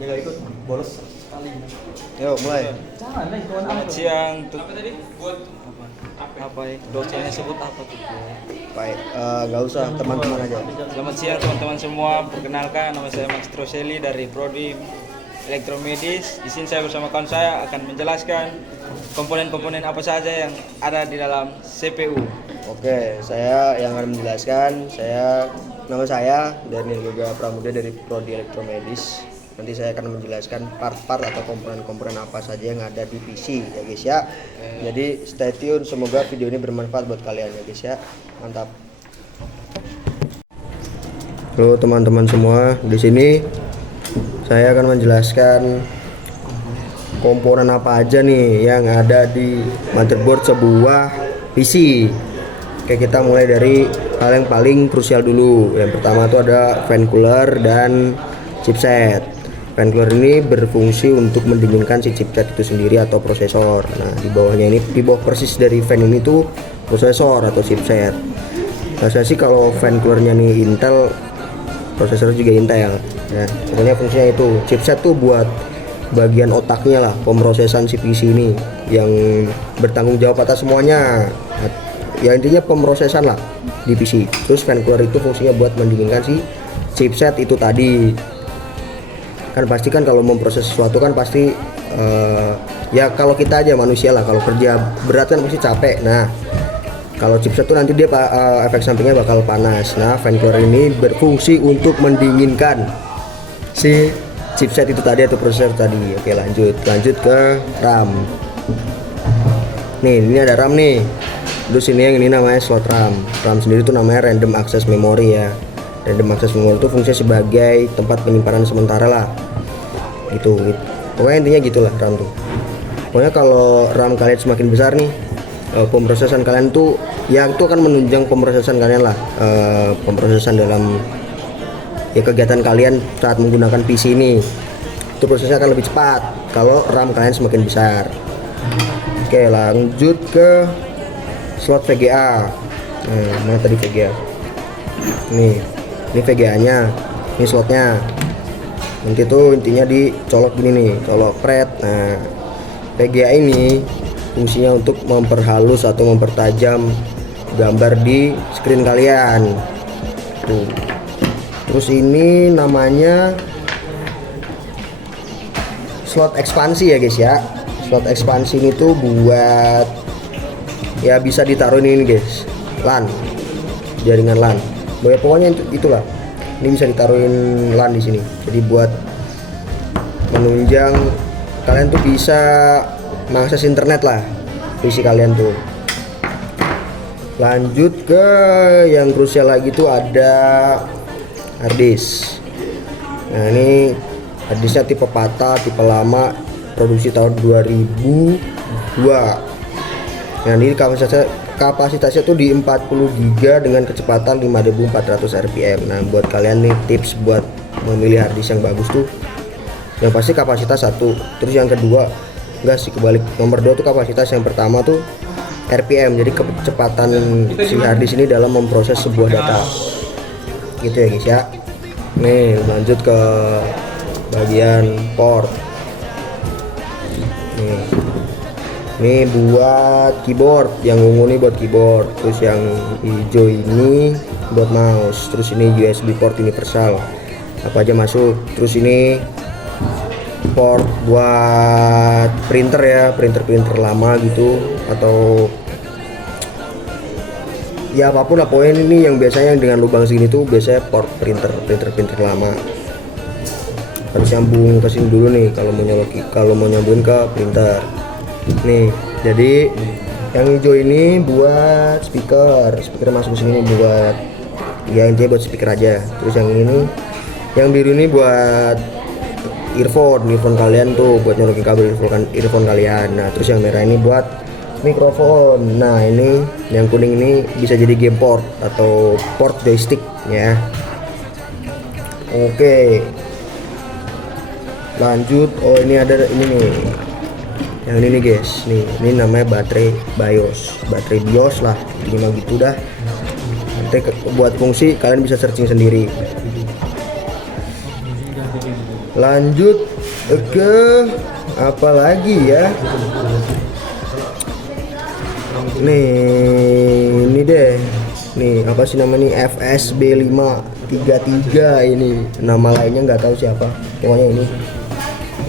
Ya nggak ikut, bolos sekali. Yuk mulai. Jangan lah itu anak. Selamat siang. Apa tadi? Buat apa ya? Dosennya sebut apa tuh? Baik, nggak usah teman-teman aja. Selamat siang teman-teman semua. Perkenalkan, nama saya Max Troseli dari Prodi Elektromedis. Di sini saya bersama kawan saya akan menjelaskan komponen-komponen apa saja yang ada di dalam CPU. Oke, saya yang akan menjelaskan. Nama saya Daniel Yoga Pramudia dari Prodi Elektromedis. Nanti saya akan menjelaskan part-part atau komponen-komponen apa saja yang ada di PC ya guys ya. Jadi stay tune, semoga video ini bermanfaat buat kalian ya guys ya. Mantap. Halo teman-teman semua, di sini saya akan menjelaskan komponen apa aja nih yang ada di motherboard sebuah PC. Oke, kita mulai dari hal yang paling krusial dulu. Yang pertama itu ada fan cooler dan chipset. Fan cooler ini berfungsi untuk mendinginkan si chipset itu sendiri atau prosesor. Nah, di bawahnya ini, di bawah persis dari fan ini tuh prosesor atau chipset. Nah, saya sih kalau fan coolernya nih Intel, prosesor juga Intel. Nah, pokoknya fungsinya itu. Chipset tuh buat bagian otaknya lah, pemrosesan si PC ini yang bertanggung jawab atas semuanya. Ya intinya pemrosesan lah di PC. Terus fan cooler itu fungsinya buat mendinginkan si chipset itu tadi. Kan pasti kan kalau memproses sesuatu kan pasti ya kalau kita aja manusia lah, kalau kerja berat kan pasti capek. Nah, kalau chipset tuh nanti dia efek sampingnya bakal panas. Nah, fan cooler ini berfungsi untuk mendinginkan si chipset itu tadi atau prosesor tadi. Oke, lanjut ke RAM. Nih, ini ada RAM nih. Terus ini namanya slot RAM. RAM sendiri itu namanya random access memory ya. Random access memory itu fungsinya sebagai tempat penyimpanan sementara lah. Gitu. Pokoknya intinya gitulah RAM tuh. Pokoknya kalau RAM kalian semakin besar nih, pemrosesan kalian tuh yang itu akan menunjang pemrosesan kalian lah. Pemrosesan dalam ya kegiatan kalian saat menggunakan PC ini. Itu prosesnya akan lebih cepat kalau RAM kalian semakin besar. Oke, lanjut ke slot VGA. Mana tadi VGA? Ini VGA nya, ini slotnya. Nanti tuh intinya dicolok gini nih, colok pret. Nah, VGA ini fungsinya untuk memperhalus atau mempertajam gambar di screen kalian. Tuh. Terus ini namanya slot ekspansi ya guys ya. Slot ekspansi ini tuh buat ya bisa ditaruh ini guys, LAN, jaringan LAN. Pokoknya itulah. Ini bisa ditaruhin LAN di sini. Jadi buat menunjang kalian tuh bisa mengakses internet lah PC kalian tuh. Lanjut ke yang krusial lagi tuh ada harddisk. Nah, ini harddisknya tipe PATA, tipe lama, produksi tahun 2002. Nah, ini kapasitasnya tuh di 40 GB dengan kecepatan 5400 rpm. Nah, buat kalian nih tips buat memilih harddisk yang bagus tuh, yang pasti kapasitas satu. Terus yang kedua, enggak sih, kebalik. Nomor 2 tuh kapasitas, yang pertama tuh rpm. Jadi kecepatan si harddisk ini dalam memproses sebuah data. Gitu ya guys ya. Nih, lanjut ke bagian port. Ini buat keyboard, yang ungu nih buat keyboard, terus yang hijau ini buat mouse, terus ini USB port universal, apa aja masuk. Terus ini port buat printer ya, printer lama gitu, atau ya apapun lah. Pokoknya ini yang biasanya dengan lubang segini tuh biasanya port printer lama. Harus nyambung ke sini dulu nih kalau mau nyambungin ke printer. Nih, jadi yang hijau ini buat speaker masuk ke sini buat ya intinya buat speaker aja. Terus yang ini, yang biru ini buat earphone kalian tuh, buat nyolokin kabel earphone kalian. Nah, terus yang merah ini buat mikrofon. Nah, ini yang kuning ini bisa jadi game port atau port joystick ya. Oke, lanjut. Oh, ini ada ini nih, yang ini nih guys. Nih, ini namanya baterai BIOS lah, ini mah gitu dah. Nanti buat fungsi kalian bisa searching sendiri. Lanjut Oke, apa lagi ya? Ini deh. Nih, apa sih namanya? FSB 533 ini. Nama lainnya nggak tahu siapa. Pokoknya ini.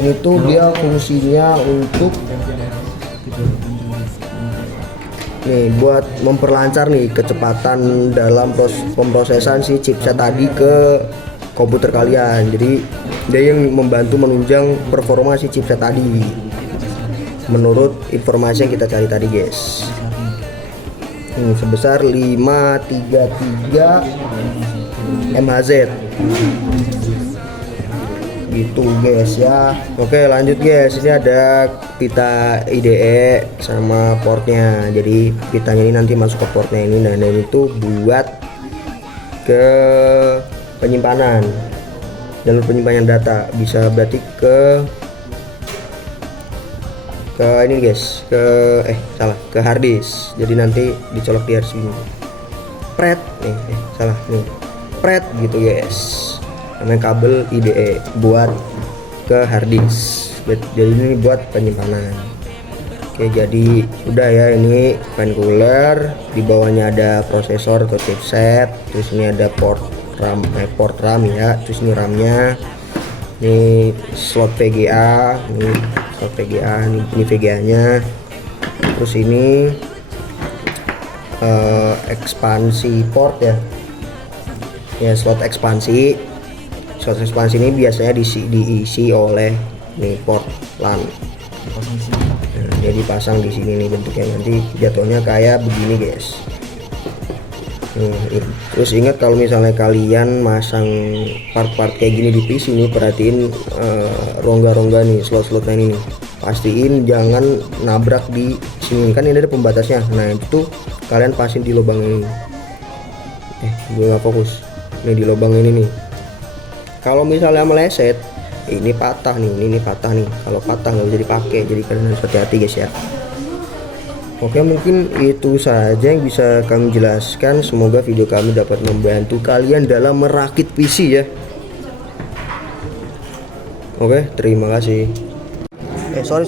Ini tuh dia fungsinya untuk nih buat memperlancar nih kecepatan dalam pemrosesan si chipset tadi ke komputer kalian. Jadi dia yang membantu menunjang performa si chipset tadi menurut informasi yang kita cari tadi guys. Ini sebesar 533 MHz gitu guys ya. Oke lanjut guys, ini ada pita IDE sama portnya. Jadi pitanya ini nanti masuk ke portnya ini, dan ini tuh buat ke penyimpanan, jalur penyimpanan data. Bisa berarti ke ini guys, ke hard disk. Jadi nanti dicolok di hard disk pret nih, pret gitu guys. Namanya kabel IDE buat ke hard disk. Jadi ini buat penyimpanan. Oke, jadi udah ya, ini fan cooler, di bawahnya ada prosesor atau chipset, terus ini ada port RAM ya, terus ini RAM-nya, ini slot VGA, ini VGA-nya, terus ini ekspansi port ya, slot ekspansi ini biasanya diisi oleh nih port LAN. Nah, jadi pasang di sini nih bentuknya, nanti jatuhnya kayak begini guys. Terus ingat kalau misalnya kalian masang part-part kayak gini di PC nih, perhatiin rongga-rongga nih, slot-slotnya ini nih. Pastiin jangan nabrak di sini, kan ini ada pembatasnya. Nah itu kalian pasin di lubang ini. Gue nggak fokus. Nih di lubang ini nih. Kalau misalnya meleset, ini patah nih, ini patah nih. Kalau patah nggak bisa dipakai, jadi kalian harus hati-hati guys ya. Oke, mungkin itu saja yang bisa kami jelaskan. Semoga video kami dapat membantu kalian dalam merakit PC ya. Oke, terima kasih. Sorry.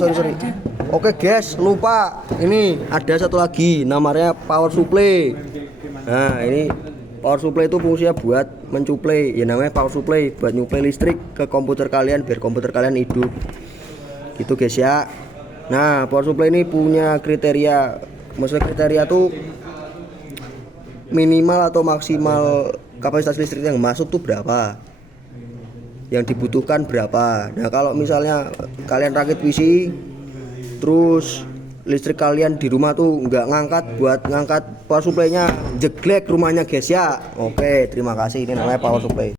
Oke guys, lupa. Ini ada satu lagi, namanya power supply. Nah, ini power supply itu fungsinya buat mencuplai, ya namanya power supply, buat nyuplai listrik ke komputer kalian biar komputer kalian hidup. Gitu guys ya. Nah, power supply ini punya kriteria. Maksudnya kriteria tuh minimal atau maksimal kapasitas listrik yang masuk tuh berapa, yang dibutuhkan berapa. Nah, kalau misalnya kalian rakit PC terus listrik kalian di rumah tuh nggak ngangkat power supply-nya, jeglek rumahnya guys ya. Oke, terima kasih. Ini namanya power supply.